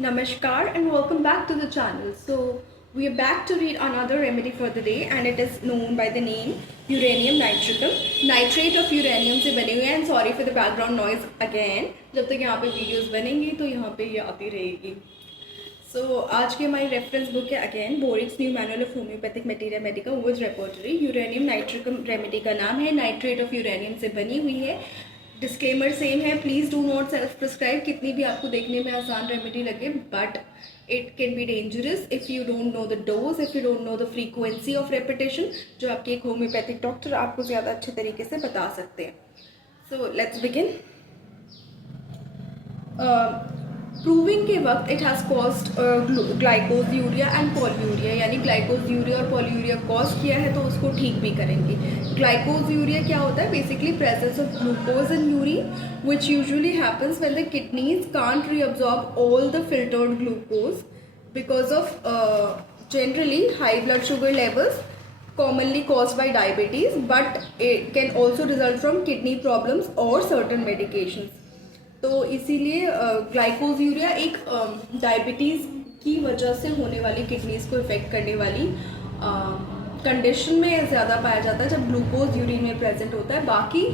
Namaskar and welcome back to the channel. So we are back to read another remedy for the day and it is known by the name uranium nitricum. Nitrate of uranium से बने हुए हैं and sorry for the background noise again. जब तक यहाँ पे videos बनेंगी तो यहाँ पे ये आती रहेगी. So आज की हमारी रेफरेंस बुक है again Boericke's new manual of homoeopathic materia medica with repertory. Uranium nitricum remedy का नाम है. नाइट्रेट ऑफ यूरेनियम से बनी हुई है. डिस्क्लेमर सेम है, please do not self prescribe. कितनी भी आपको देखने में आसान रेमेडी लगे but it can be dangerous if you don't know the dose, if you don't know the frequency of repetition, जो आपके एक होम्योपैथिक डॉक्टर आपको ज़्यादा अच्छे तरीके से बता सकते हैं. So let's begin. प्रूविंग के वक्त it has caused glycosuria and polyuria, यानी ग्लाइकोज यूरिया और पॉलीयूरिया कॉज किया है तो उसको ठीक भी करेंगे. ग्लाइकोज यूरिया क्या होता है? Basically presence of glucose in urine which usually happens when the kidneys can't reabsorb all the filtered glucose because of generally high blood sugar levels commonly caused by diabetes, but it can also result from kidney problems or certain medications. तो इसीलिए ग्लाइकोज urea एक diabetes की वजह से होने वाली kidneys को effect करने वाली कंडीशन में ज़्यादा पाया जाता है जब ग्लूकोज यूरिन में प्रेजेंट होता है. बाकी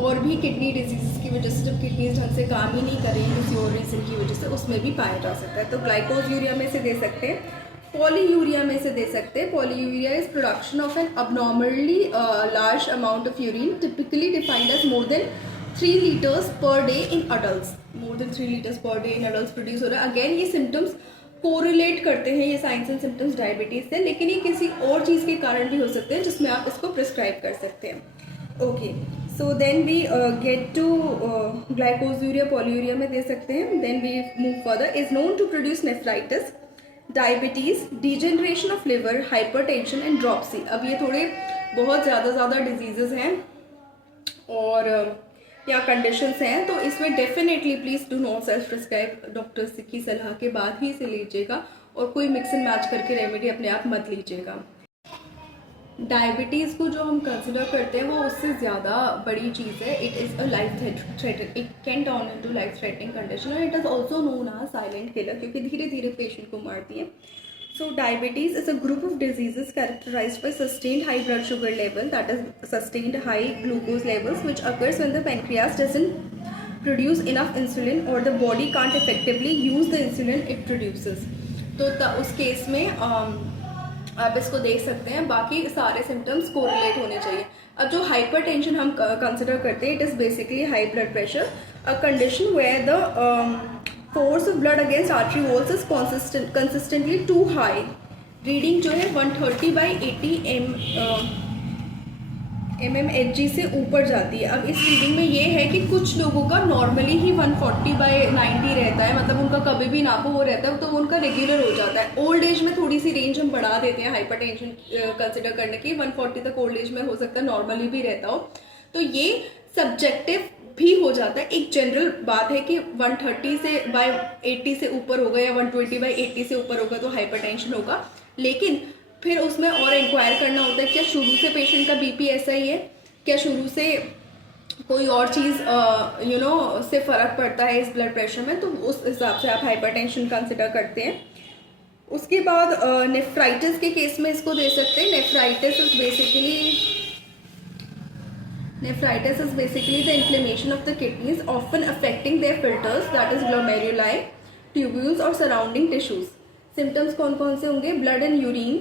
और भी किडनी डिजीज़ की वजह से जब किडनीज ढंग से काम ही नहीं कर रही किसी और रीज़न की वजह से उसमें भी पाया जा सकता है. तो ग्लाइकोज यूरिया में से दे सकते हैं. पॉलीयूरिया में से दे सकते हैं. Polyuria is production of an abnormally large amount of urine typically defined as more than 3 liters per day in adults. more than 3 liters per day in adults produce हो रहा है. अगेन ये सिम्टम्स कोरिलेट करते हैं, ये science and symptoms diabetes से, लेकिन ये किसी और चीज़ के कारण भी हो सकते हैं जिसमें आप इसको प्रिस्क्राइब कर सकते हैं. Okay, so then we get to glycosuria. Polyuria में दे सकते हैं. Then we move further. Is known to produce nephritis, diabetes, degeneration of liver, hypertension and dropsy. अब ये थोड़े बहुत ज़्यादा डिजीज़ हैं और या कंडीशंस हैं, तो इसमें definitely please do not self prescribe. Doctors की सलाह के बाद ही इसे लीजिएगा और कोई मिक्स एंड मैच करके रेमेडी अपने आप मत लीजिएगा. डायबिटीज़ को जो हम कंसिडर करते हैं वो उससे ज़्यादा बड़ी चीज़ है. It is a life threatening, it can turn into life threatening condition और it is also known as silent killer क्योंकि धीरे धीरे पेशेंट को मारती है. So diabetes is a group of diseases characterized by sustained high blood sugar level, that is sustained high glucose levels, which occurs when the pancreas doesn't produce enough insulin or the body can't effectively use the insulin it produces. तो उस case में आप इसको देख सकते हैं. बाकी सारे सिम्टम्स कोरिलेट होने चाहिए. अब जो हाइपरटेंशन हम कंसिडर करते हैं, it is basically high blood pressure, a condition where the force of blood against artery walls is consistently too high. Reading जो है 130 by 80 mmHg से ऊपर जाती है. अब इस रीडिंग में ये है कि कुछ लोगों का नॉर्मली ही 140 by 90 रहता है, मतलब उनका कभी भी नापो वो रहता है तो उनका रेगुलर हो जाता है. ओल्ड एज में थोड़ी सी रेंज हम बढ़ा देते हैं हाइपरटेंशन कंसिडर करने की. 140 तक ओल्ड एज में हो सकता है नॉर्मली भी रहता हो, तो ये सब्जेक्टिव भी हो जाता है. एक जनरल बात है कि 130 से बाय 80 से ऊपर होगा या 120 बाय 80 से ऊपर होगा तो हाइपरटेंशन होगा. लेकिन फिर उसमें और इंक्वायर करना होता है क्या शुरू से पेशेंट का बीपी ऐसा ही है, क्या शुरू से कोई और चीज़ से फ़र्क पड़ता है इस ब्लड प्रेशर में, तो उस हिसाब से आप हाइपरटेंशन कंसिडर करते हैं. उसके बाद नेफ्राइटिस के केस में इसको दे सकते हैं. Nephritis is basically the inflammation of the kidneys, often affecting their filters, that is glomeruli, tubules और surrounding tissues. Symptoms कौन कौन से होंगे? Blood and urine,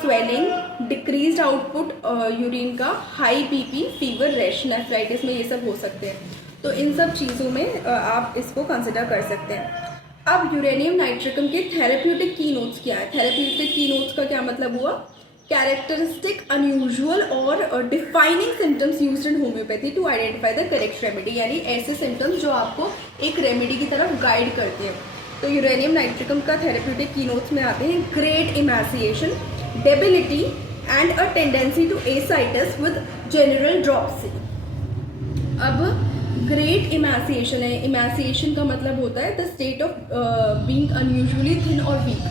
swelling, decreased output urine का, high BP, fever, rash. Nephritis में ये सब हो सकते हैं. तो इन सब चीज़ों में आप इसको कंसिडर कर सकते हैं. अब यूरेनियम नाइट्रिकम के थेरेप्यूटिक की नोट्स क्या है? थेरेप्यूटिक की नोट्स का क्या मतलब हुआ? कैरेक्टरिस्टिक, अनयूजुअल और defining symptoms used in homeopathy to identify the correct remedy, यानी ऐसे सिम्टम्स जो आपको एक रेमेडी की तरफ गाइड करते हैं. तो यूरेनियम नाइट्रिकम का थेरेप्यूटिक कीनोट्स में आते हैं great emaciation, debility and a tendency to ascites with general dropsy. अब ग्रेट इमैसिएशन है. इमैसिएशन का मतलब होता है the state of being unusually thin और वीक.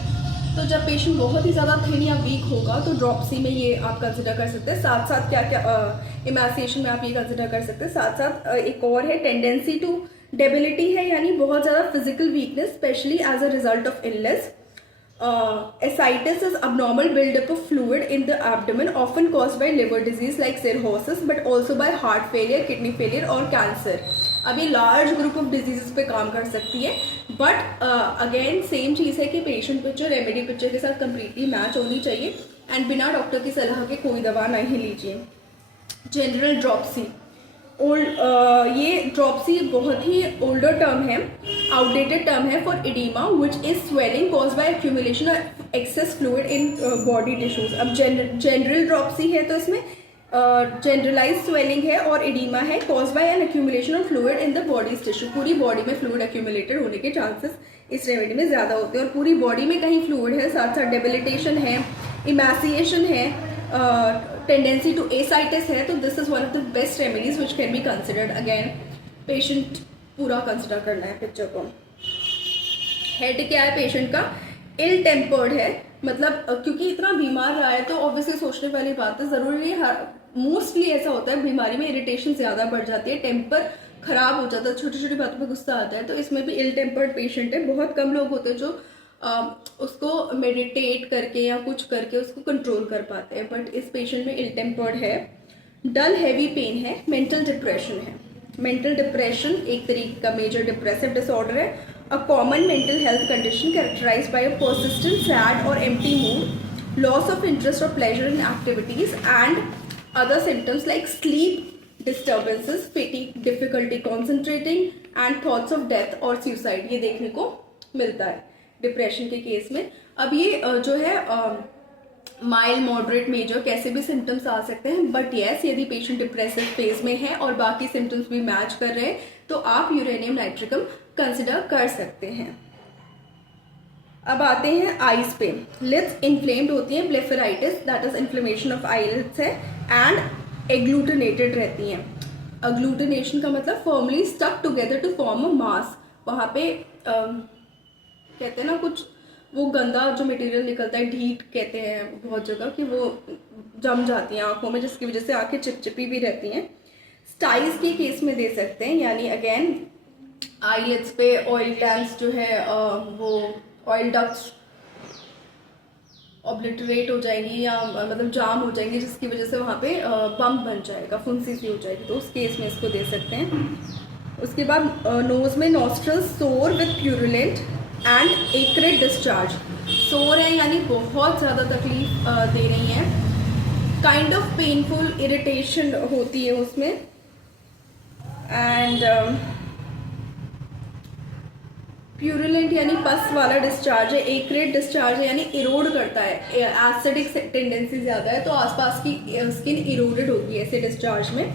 तो जब पेशेंट बहुत ही ज़्यादा थिन या वीक होगा तो ड्रॉपसी में ये आप कंसिडर कर सकते हैं. साथ साथ क्या क्या इमैसिएशन में आप ये कंसिडर कर सकते हैं. साथ साथ एक और है टेंडेंसी टू डेबिलिटी है यानी बहुत ज़्यादा physical weakness specially as a result of illness. Ascites is abnormal buildup of fluid in the abdomen, often caused by liver disease like cirrhosis, but also by heart failure, kidney failure और cancer. अब ये large group of diseases पे काम कर सकती है, but again same चीज़ है कि पेशेंट पिक्चर रेमेडी पिक्चर के साथ कम्प्लीटली मैच होनी चाहिए एंड बिना डॉक्टर की सलाह के कोई दवा नहीं लीजिए. General dropsy. ये ड्रॉप्सी बहुत ही ओल्डर टर्म है, आउटडेटेड टर्म है for oedema which is swelling cause by accumulation of excess fluid in body tissues. अब जनरल ड्रॉप्सी है तो इसमें जनरलाइज स्वेलिंग है और इडीमा है cause by an accumulation of fluid in the body's tissue. पूरी body में फ्लूइड एक्यूमुलेटेड होने के चांसेस इस रेमेडी में ज़्यादा होते हैं और पूरी बॉडी में कहीं फ्लूइड है, साथ साथ डेबिलिटेशन है, इमैसिएशन है, टेंडेंसी टू एसाइटिस है, तो this is one of the best remedies which can be considered. Again patient पूरा कंसिडर करना है पिक्चर को. हेड क्या है पेशेंट का? इल टेम्पर्ड है, मतलब क्योंकि इतना बीमार रहा है तो ऑब्वियसली सोचने वाली बात है, ज़रूरी है, मोस्टली ऐसा होता है बीमारी में इरिटेशन ज़्यादा बढ़ जाती है, टेम्पर खराब हो जाता है, छोटी छोटी बातों पे गुस्सा आता है, तो इसमें भी इल टेम्पर्ड पेशेंट है. बहुत कम लोग होते हैं जो उसको मेडिटेट करके या कुछ करके उसको कंट्रोल कर पाते हैं, बट इस पेशेंट में इल टेम्पर्ड है. डल हैवी पेन है, मेंटल डिप्रेशन है. मेंटल डिप्रेशन एक तरीके का मेजर डिप्रेसिव डिसऑर्डर है, a common mental health condition characterized by a persistent sad और empty mood, loss of interest और pleasure in activities and other symptoms like sleep disturbances, fatigue, difficulty concentrating and thoughts of death और suicide. ये देखने को मिलता है depression के case में. अब ये जो है माइल्ड, मॉडरेट, मेजर कैसे भी सिम्टम्स आ सकते हैं, बट येस यदि पेशेंट डिप्रेसिव फेज में है और बाकी सिम्टम्स भी मैच कर रहे हैं तो आप यूरेनियम नाइट्रिकम कंसिडर कर सकते हैं. अब आते हैं आईज पे. लिड्स इन्फ्लेम्ड होती हैं, blepharitis that is inflammation of eyelids है, एंड एग्लूटिनेटेड रहती हैं. अग्लूटिनेशन का मतलब firmly stuck together to form a mass. वहाँ पे कहते हैं ना कुछ वो गंदा जो मटेरियल निकलता है, ढीट कहते हैं बहुत जगह, कि वो जम जाती हैं आंखों में, जिसकी वजह से आंखें चिपचिपी भी रहती हैं. स्टाइज के केस में दे सकते हैं, यानी अगेन आईलिड्स पे ऑयल ग्लैंड्स जो है वो ऑयल डक्ट्स ऑब्लिटरेट हो जाएंगी या मतलब जाम हो जाएंगी, जिसकी वजह से वहाँ पे बम्प बन जाएगा, फुंसी सी हो जाएगी, तो उस केस में इसको दे सकते हैं. उसके बाद नोज में नॉस्ट्रल्स सोर विथ प्यूरुलेंट एंड एक्रेट डिस्चार्ज. सोर है यानी बहुत ज़्यादा तकलीफ दे रही हैं, काइंड ऑफ पेनफुल इरिटेशन होती है उसमें, एंड प्यूरुलेंट यानी पस वाला डिस्चार्ज है, एक्रेट डिस्चार्ज है यानी इरोड करता है, एसिडिक टेंडेंसी ज़्यादा है तो आसपास की स्किन इरोडेड होगी ऐसे डिस्चार्ज में.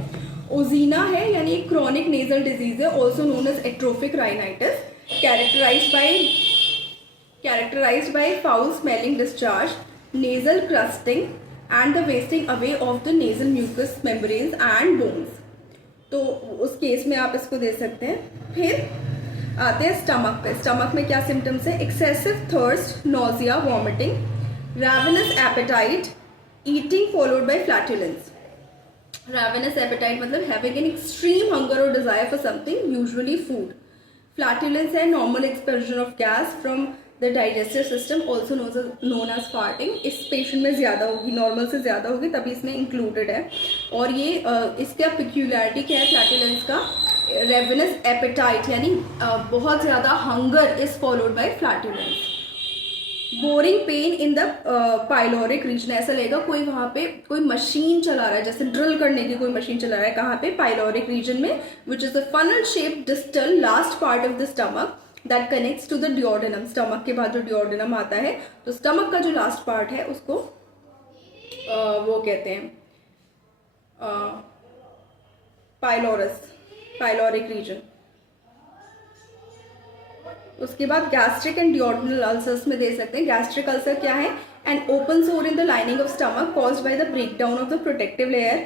ओजीना है यानी एक क्रॉनिक नेजल डिजीज है, also known as atrophic rhinitis, characterized by foul smelling discharge, nasal crusting and the wasting away of the nasal mucous membranes and bones. तो उस केस में आप इसको दे सकते हैं. फिर आते हैं स्टमक पे. स्टमक में क्या सिम्टम्स है? Excessive thirst, nausea, vomiting, ravenous appetite, eating followed by flatulence. Ravenous appetite मतलब having an extreme hunger or desire for something, usually food. Flatulence है normal expulsion of gas from the digestive system, also known as farting. इस patient में ज़्यादा होगी, normal से ज़्यादा होगी, तभी इसमें इंक्लूडेड है. और ये इसका पिक्यूलरिटी क्या है फ्लैटुलेंस का? रेवेनस एपेटाइट यानी बहुत ज़्यादा hunger is followed by flatulence. Boring pain in the pyloric region, ऐसा लगेगा कोई वहाँ पे कोई मशीन चला रहा है, जैसे ड्रिल करने की कोई मशीन चला रहा है. कहाँ पे? पाइलोरिक रीजन में, which is a funnel shape distal last part of the stomach that connects to the duodenum. Stomach के बाद जो डिओर्डिनम आता है, तो स्टमक का जो लास्ट पार्ट है उसको वो कहते हैं पाइलोरस, पाइलोरिक रीजन. उसके बाद गैस्ट्रिक एंड डिओर्डिनल अल्सर्स में दे सकते हैं. गैस्ट्रिक अल्सर क्या है? An open sore in the lining of stomach caused by the breakdown of the protective layer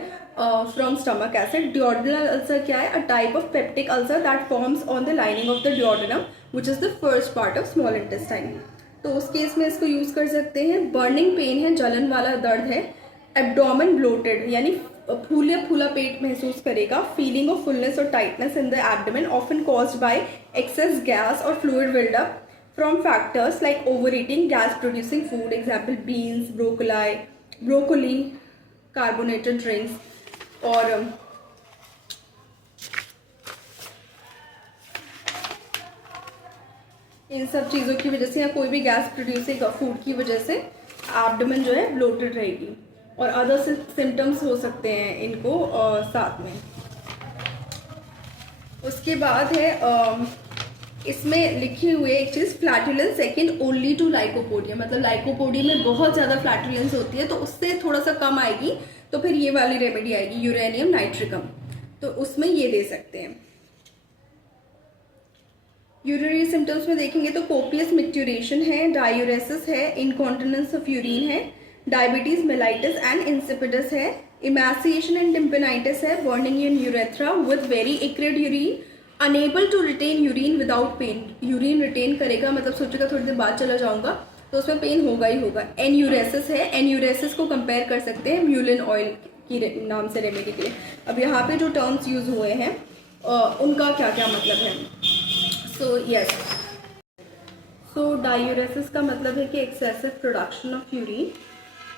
from stomach acid. Duodenal ulcer क्या है? A type of peptic ulcer that forms on the lining of the duodenum which is the first part of small intestine. तो उस case में इसको use कर सकते हैं. Burning pain है, जलन वाला दर्द है. एब्डोमेन ब्लोटेड यानी फूला फूला पेट महसूस करेगा, फीलिंग ऑफ फुलनेस और tightness in the abdomen often caused by excess gas और fluid buildup from factors like over eating, gas producing food, example beans, broccoli, carbonated drinks. और इन सब चीज़ों की वजह से या कोई भी गैस प्रोड्यूसिंग फूड की वजह से एब्डोमेन जो है ब्लोटेड रहेगी। और अदर सिम्टम्स हो सकते हैं इनको साथ में। उसके बाद है इसमें लिखी हुई एक चीज़, flatulence second only to lycopodium, मतलब लाइकोपोडियम में बहुत ज़्यादा फ्लैटुलेंस होती है तो उससे थोड़ा सा कम आएगी तो फिर ये वाली रेमेडी आएगी यूरेनियम नाइट्रिकम, तो उसमें ये दे सकते हैं। यूरिनरी सिम्टम्स में देखेंगे तो कोपियस मिक्ट्यूरेशन है, डायूरेसिस है, इनकॉन्टिनेंस ऑफ यूरिन है, डायबिटीज मेलाइटिस एंड इंसिपिडस है, इमैसिएशन एंड टिम्पेनाइटिस है, burning in urethra with very acrid urine, unable to retain urine without pain, urine retain करेगा मतलब सोचेगा थोड़ी देर बाद चला जाऊंगा तो उसमें पेन होगा ही होगा। एन्यूरेसिस है, एन्यूरेसिस को कंपेयर कर सकते हैं म्यूलिन ऑयल की नाम से रेमेडी के लिए। अब यहाँ पे जो टर्म्स यूज हुए हैं उनका क्या क्या मतलब है। सो डायूरेसिस का मतलब है कि एक्सेसिव प्रोडक्शन ऑफ यूरिन।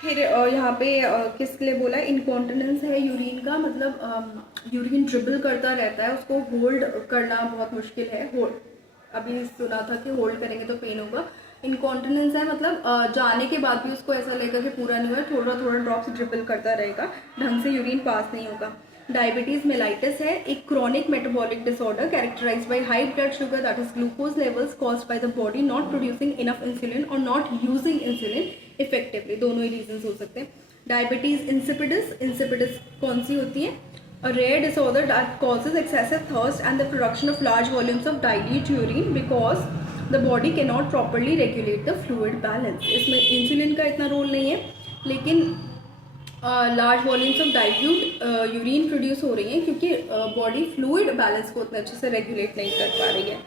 फिर यहाँ पे किसके लिए बोला, इनकॉन्टिनेंस है यूरिन का, मतलब यूरिन ड्रिबल करता रहता है, उसको होल्ड करना बहुत मुश्किल है। अभी सुना था कि होल्ड करेंगे तो पेन होगा। इनकॉन्टिनेंस है मतलब जाने के बाद भी उसको ऐसा लगेगा कि पूरा नहीं हुआ, थोड़ा थोड़ा ड्रॉप्स ड्रिबल करता रहेगा, ढंग से यूरिन पास नहीं होगा। डायबिटीज मेलाइटिस है, एक chronic metabolic disorder characterised by high blood sugar that is glucose levels caused by the body not producing enough insulin और नॉट यूजिंग इंसुलिन इफेक्टिवली, दोनों ही रीजंस हो सकते हैं। डायबिटीज इंसिपिडस, इंसिपिडस कौन सी होती है, a rare disorder that causes excessive thirst and the production of large volumes of dilute urine because the body cannot properly regulate the fluid balance। इसमें insulin का इतना रोल नहीं है लेकिन large volumes of dilute urine produce हो रही हैं क्योंकि बॉडी फ्लूइड बैलेंस को उतने अच्छे से रेगुलेट नहीं कर पा रही है।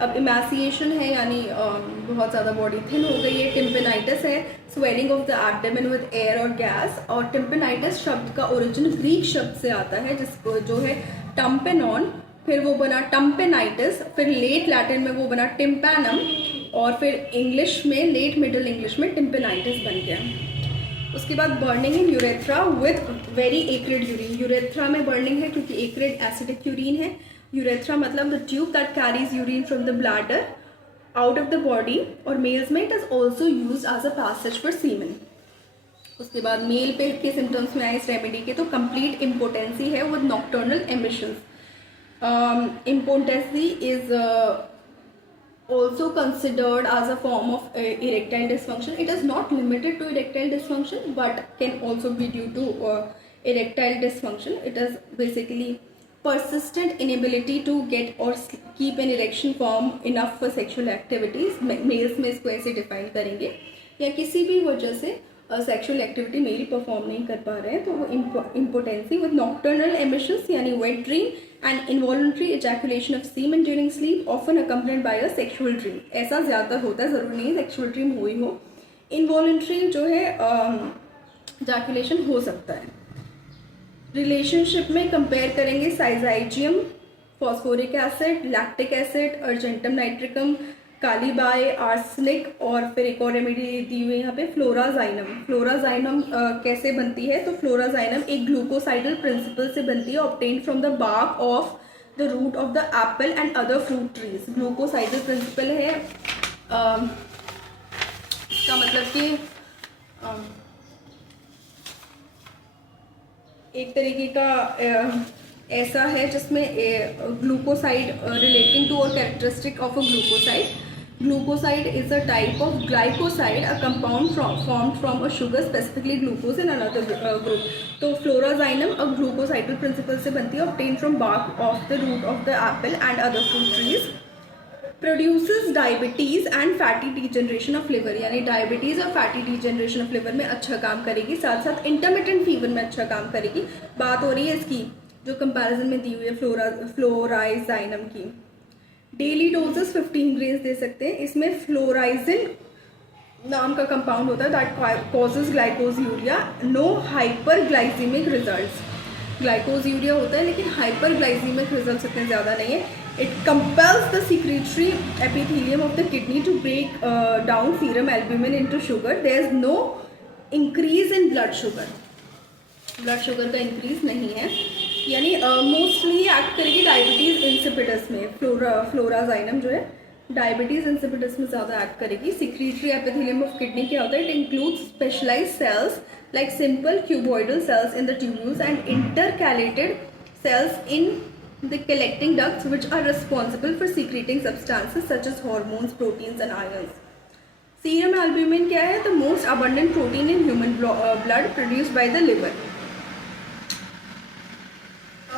अब इमैसिएशन है यानी बहुत ज़्यादा बॉडी थिन हो गई है। टिम्पेनाइटिस है, swelling of the abdomen with air और गैस। और टिम्पेनाइटिस शब्द का ओरिजिन ग्रीक शब्द से आता है जिसको जो है टम्पेनॉन, फिर वो बना टम्पेनाइटिस, फिर लेट लैटिन में वो बना टिम्पैनम और फिर इंग्लिश में लेट मिडिल इंग्लिश में टिम्पेनाइटिस बन गया। उसके बाद burning in urethra with very acrid urine, urethra में बर्निंग है क्योंकि एक्रिड एसिडिक यूरिन है। यूरेथ्रा मतलब the tube that carries urine from the bladder out of the body, और मेल्स में it is also use as a passage for semen. उसके बाद mail पे के सिम्टम्स में आए इस रेमेडी के तो कंप्लीट इम्पोटेंसी है with nocturnal emissions. Impotency is also considered as a form of erectile dysfunction. It is not limited to erectile dysfunction but can also be due to erectile dysfunction. It is basically persistent inability to get or keep an erection form enough for sexual activities. Males में इसको ऐसे define करेंगे या किसी भी वजह से sexual activity mail perform नहीं कर पा रहे हैं तो वो इम्पोटेंसी विद नॉक्टर्नल एमिशंस यानी wet dream and involuntary ejaculation of semen during sleep often accompanied by a sexual dream. ऐसा ज़्यादा होता है, ज़रूरी नहीं है सेक्सुअल ड्रीम हो ही हो। इनवॉलंटरी जो है इजैकुलेशन हो सकता है। रिलेशनशिप में कंपेयर करेंगे syzygium, phosphoric acid, lactic acid, argentum nitricum, kali bi, arsenic और फिर एक और रेमेडी दी हुई है यहाँ पे फ्लोराजाइनम। फ्लोराजाइनम कैसे बनती है तो फ्लोराजाइनम एक ग्लूकोसाइडल प्रिंसिपल से बनती है obtained from the bark of the root of the apple and other fruit trees. Glucosidal principle है इसका मतलब कि एक तरीके का ऐसा है जिसमें ग्लूकोसाइड रिलेटिंग टू और characteristic of a glucoside. Glucoside is a type of glycoside, a compound formed from a sugar, specifically glucose in another group. तो फ्लोराजाइनम अब ग्लूकोसाइडल प्रिंसिपल से बनती है obtained from bark of the root of the apple and other fruit trees. Produces diabetes and fatty degeneration of liver, यानी diabetes और fatty degeneration of liver में अच्छा काम करेगी, साथ साथ इंटरमिटेंट फीवर में अच्छा काम करेगी। बात हो रही है इसकी जो कंपैरिजन में दी हुई है फ्लोराइजाइनम की। डेली डोजेस 15 ग्रेन्स दे सकते हैं। इसमें फ्लोराइजिन नाम का कंपाउंड होता है that causes glycosuria, no hyperglycemic results. Glycosuria होता है, लेकिन हाइपरग्लाइसीमिक रिजल्ट्स इतने ज़्यादा नहीं है. It compels the secretory epithelium of the kidney to break down serum albumin into sugar. There is no increase in blood sugar. Blood sugar का increase नहीं है, यानी मोस्टली एक्ट करेगी डायबिटीज़ इंसिपिडस में. फ्लोराजाइनम जो है डायबिटीज़ इंसिपिडस में ज़्यादा एक्ट करेगी. सिक्रीटरी एपिथेलियम ऑफ किडनी क्या होता है? It includes specialised cells like simple cuboidal cells in the tubules and intercalated cells in the collecting ducts which are responsible for secreting substances such as hormones, proteins and ions. Serum albumin क्या है? The most abundant protein in human blood produced by the liver.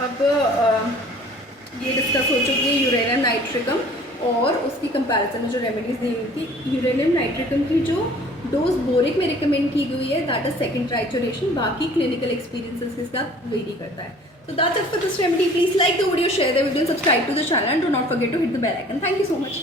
अब ये discuss हो चुकी है uranium nitricum और उसकी comparison में जो रेमेडीज दी हुई थी. यूरेनियम नाइट्रिकम की जो डोज बोरिक में रिकमेंड की गई है दैट इज सेकंड ट्राइचुरेशन. बाकी क्लिनिकल एक्सपीरियंसेस के साथ वेरी करता है. So that's it for this remedy. Please like the video, share the video, subscribe to the channel and do not forget to hit the bell icon. Thank you so much.